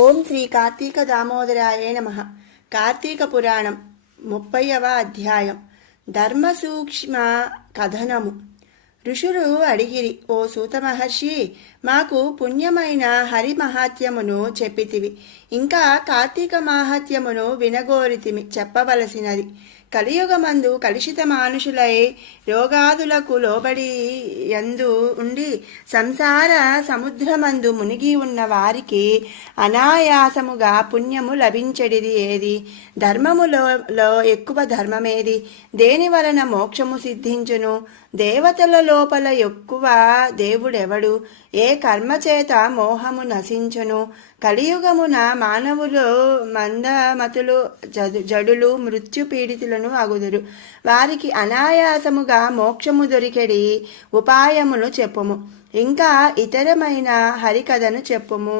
ఓం శ్రీ కార్తీక దామోదరాయ నమ. కార్తీక పురాణం 30వ అధ్యాయం. ధర్మ సూక్ష్మ కథనము. ఋషులు అడిగిరి, ఓ సూత మహర్షి, మాకు పుణ్యమైన హరి మహాత్యమును చెప్పితివి, ఇంకా కార్తీక మాహాత్యమును వినగోరితిమి, చెప్పవలసినది. కలియుగమందు కలుషిత మానుషులై రోగాదులకు లోబడి యందు ఉండి సంసార సముద్రమందు మునిగి ఉన్న వారికి అనాయాసముగా పుణ్యము లభించడిది ఏది? ధర్మములో ఎక్కువ ధర్మమేది? దేని వలన మోక్షము సిద్ధించును? దేవతల లోపల ఎక్కువ దేవుడెవడు? ఏ కర్మచేత మోహము నశించును? కలియుగమున మానవులు మందమతులు జడులు మృత్యుపీడితులను అగుదురు. వారికి అనాయాసముగా మోక్షము దొరికెడి ఉపాయమును చెప్పుము. ఇంకా ఇతరమైన హరికథను చెప్పుము.